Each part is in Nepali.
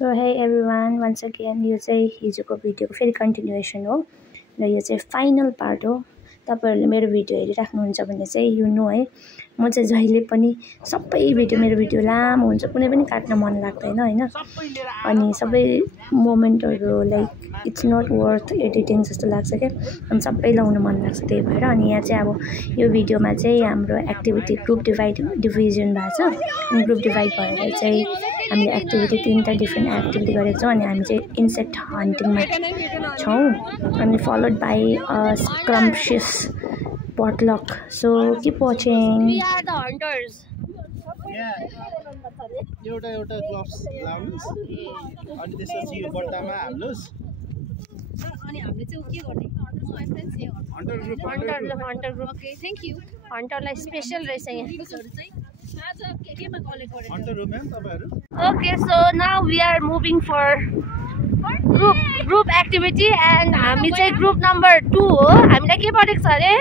So hey everyone, once again यो चाहिँ हिजोको भिडियोको फेरि कन्टिन्युएसन हो र यो चाहिँ फाइनल पार्ट हो। तपाईहरुले मेरो भिडियो हेरिराख्नुहुन्छ भने चाहिँ यु नो है, म चाहिँ जहिले पनि सबै भिडियो मेरो भिडियो लामो हुन्छ, कुनै पनि काट्न मन लाग्दैन हैन। अनि सबै मोमेन्टहरु like it's not worth editing जस्तो लाग्छ के, अनि सबै लाउन मन लाग्छ। त्यही भएर अनि यहाँ चाहिँ अब यो भिडियोमा चाहिँ हाम्रो एक्टिभिटी ग्रुप डिभिजन भएको छ। अनि ग्रुप डिभाइड भएर चाहिँ हामीले एक्टिभिटी तीनटा डिफ्रेन्ट एक्टिभिटी गरेको छौं। अनि हामी चाहिँ इन्सेक्ट हन्टिङमा छौं अनि followed by scrumptious potluck. So keep watching. We are the hunters. Yeah. एउटा ग्लोभ्स लाउनुस् अनि त्यसपछि यो बट्टामा हाल्नुस् अनि हामीले चाहिँ के गर्ने my friends hey Hunter group okay thank you हन्टरलाई स्पेशल रहेछ यहाँ चाहिँ आज केमा कलेक्ट गरेको हन्टर रुम है तपाईहरु okay so now we are moving for group activity and हामी चाहिँ ग्रुप नम्बर 2 हो। हामीलाई के परेको छ अरे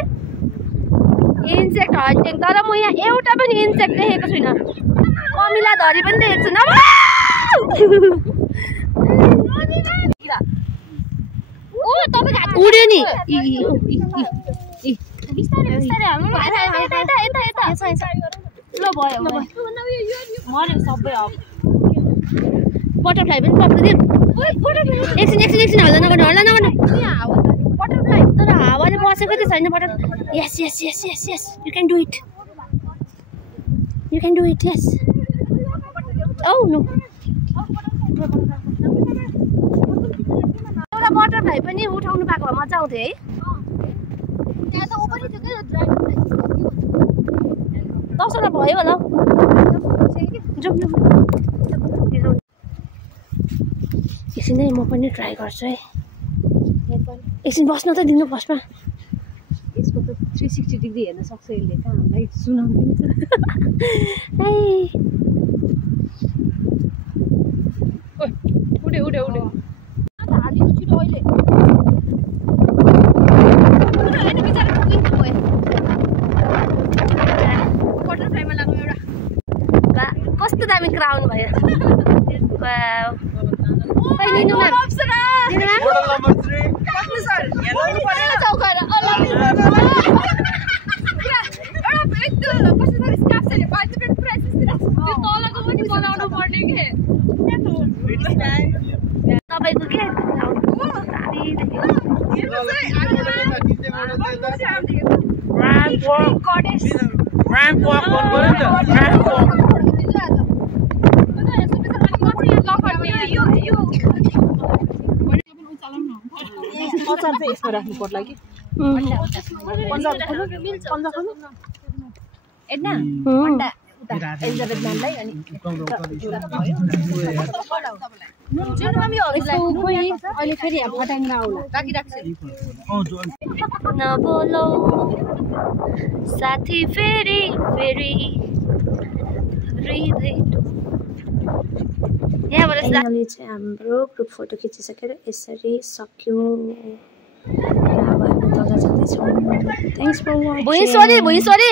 इन्सेक्ट हन्टिङ। तर म यहाँ एउटा पनि इन्सेक्ट देखेको छुइनँ, कमिला धरी पनि देखेको छुइनँ। ओ तपाईको हात उड्यो नि बिस्तारै बिस्तारै हाल्नु यता ल भयो मर्यो सबै। अब बटरफ्लाई पनि पक्रिदियो। एकछिन हल्ला नगर्नु बटरफ्लाई तर हावाले बसेको त छैन। Butter yes yes yes yes yes you can do it yes औ नो एउटा बटरफ्लाई पनि उठाउनु पाएको भए मजा आउँथ्यो है। त्यहाँ त ओपनी थियो के ड्रागन 10 वटा भयो होला एकछिन है, म पनि ट्राई गर्छु है। एकछिन बस्न त दिनु फर्स्टमा। यसको त 360 डिग्री हेर्न सक्छ यसले त हामीलाई सुनाउँदिन्छ। उडे हालिनु छिटो अहिले हैन बिचारा कुइन भयो। बटरफ्लाइमा लाग्नु एउटा कस्तो दामी क्राउन भयो। वाउ लिनु म्याम मोडल नम्बर 3 कस्तो सर हेर्नु पर्यो चौका तपाईको के अचार चाहिँ यसमा राख्नु पर्ला कि एड्ना अन्डा उता एलिजाबेथ म्यामलाई अनि अहिले फेरि यहाँ फटाङ्ग्रा आउला नबोलो साथी फेरि फाइनली चाहिँ हाम्रो ग्रुप फोटो खिचिसकेर यसरी सक्यो। अब हामी तल जाँदैछौँ। Thanks for watching. भुइँ सरी